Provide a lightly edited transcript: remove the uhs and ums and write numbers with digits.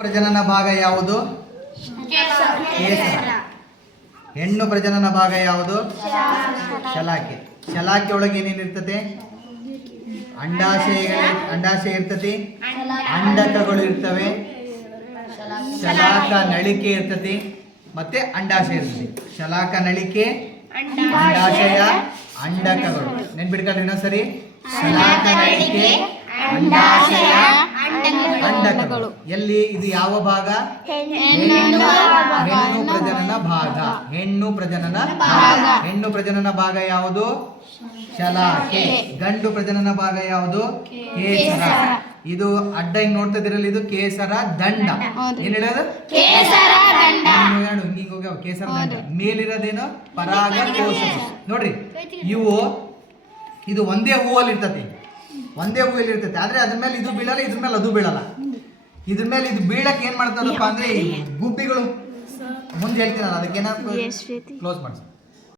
ಪ್ರಜನನ ಭಾಗ ಯಾವುದು? ಕೇಸರ. ಹೆಣ್ಣು ಪ್ರಜನನ ಭಾಗ ಯಾವುದು? ಶಲಾಕೆ. ಶಲಾಕೆ ಒಳಗೆ ಏನೇನಿರ್ತದೆ? ಅಂಡಾಶಯ ಇರ್ತದೆ, ಅಂಡಕಗಳು ಇರ್ತವೆ, ಶಲಾಕ ನಳಿಕೆ ಇರ್ತದೆ, ಮತ್ತೆ ಅಂಡಾಶಯ ಇರ್ತದೆ. ಶಲಾಕ ನಳಿಕೆ, ಅಂಡಾಶಯ, ಅಂಡಕಗಳು. ನೆನ್ಪಿಡ್ಕೊಳ್ಳಿ ಇನ್ನೊಂದ್ಸರಿ. ಶಲಾಕ ನಳಿಕೆ, ಅಂಡಾಶಯ, ಅಂಡಕಗಳು. ಎಲ್ಲಿ ಇದು ಯಾವ ಭಾಗ? ಹೆಣ್ಣು ಪ್ರಜನನ ಭಾಗ. ಹೆಣ್ಣು ಪ್ರಜನನ ಭಾಗ ಯಾವುದು? ಶಲಾಕೆ. ಗಂಡು ಪ್ರಜನನ ಭಾಗ ಯಾವುದು? ಕೇಸರ. ಇದು ಅಡ್ಡ ಹಿಂಗ್ ನೋಡ್ತಾ ಇದ್ರಲ್ಲಿ ಇದು ಕೇಸರ ದಂಡ. ಏನ್ ಹೇಳೋದು? ಕೇಸರ ದಂಡ. ಮೇಲಿರೋದೇನು? ಪರಾಗ ಕೋಶ. ನೋಡ್ರಿ, ಇದು ಒಂದೇ ಹೂವಲ್ಲಿ ಇರ್ತತಿ. ಆದ್ರೆ ಅದ್ರ ಮೇಲೆ ಇದು ಬೀಳಲ್ಲ, ಇದ್ರ ಮೇಲೆ ಅದು ಬೀಳಲ್ಲ. ಇದ್ರ ಮೇಲೆ ಇದು ಬೀಳಕ್ಕೆ ಏನ್ ಮಾಡ್ತಾರಪ್ಪ ಅಂದ್ರೆ ಗುಬ್ಬಿಗಳು. ಮುಂದೆ ಹೇಳ್ತೀನಲ್ಲ, ಅದಕ್ಕೇನಾದ್ರು ಕ್ಲೋಸ್ ಮಾಡ್ಸಿ.